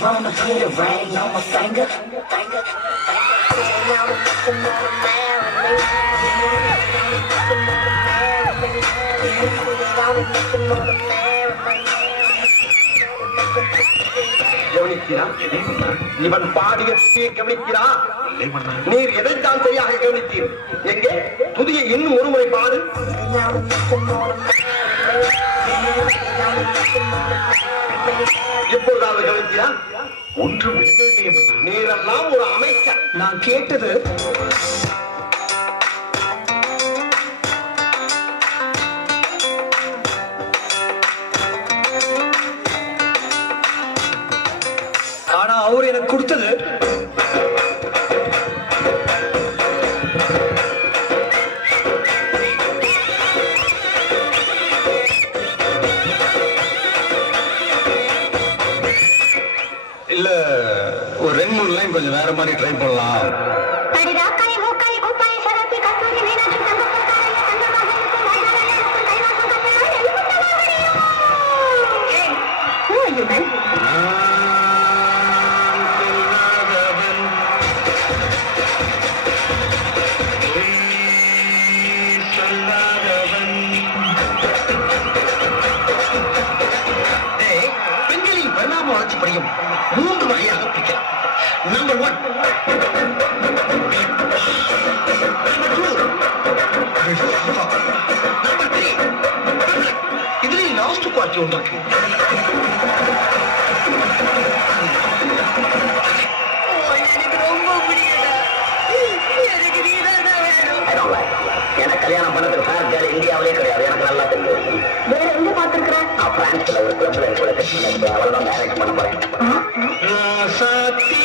wanna put a ring on my finger. இவன் பாடிய துதியை கவனிக்கிறா? நீர் எதைத்தான் சரியாக கவனித்தீர்? எங்கே துதியை இன்னும் ஒருமுறை பாடு. இப்பொழுதாவது கவனிக்கிறா? ஒன்றும் நீரெல்லாம் ஒரு அமைச்சர். நான் கேட்டது ஆனா அவர் எனக்கு கொடுத்தது இல்ல ஒரு 2-3 லைன் கொஞ்சம் வேற மாதிரி ட்ரை பண்ணலாம். பெண்களின் பரிணாம வளர்ச்சி படியும் 3 வகையாக பிரிக்கலாம். நம்பர் 1, நம்பர் 3, இதுல லாஸ்ட் பார்ட்டி ஒன்று இருக்கு. எனக்கு கல்யாணம் பண்ணதுக்கு ஃபேர் கேர்ள் இந்தியாவிலே கிடையாது. எனக்கு நல்லா தெரியும். வேற எங்க பார்த்திருக்கிறேன்? நான் பிரான்ஸ்ல ஒரு கிளப்ல கூட அவள்தான் மேரேஜ் பண்ண போறேன். சக்தி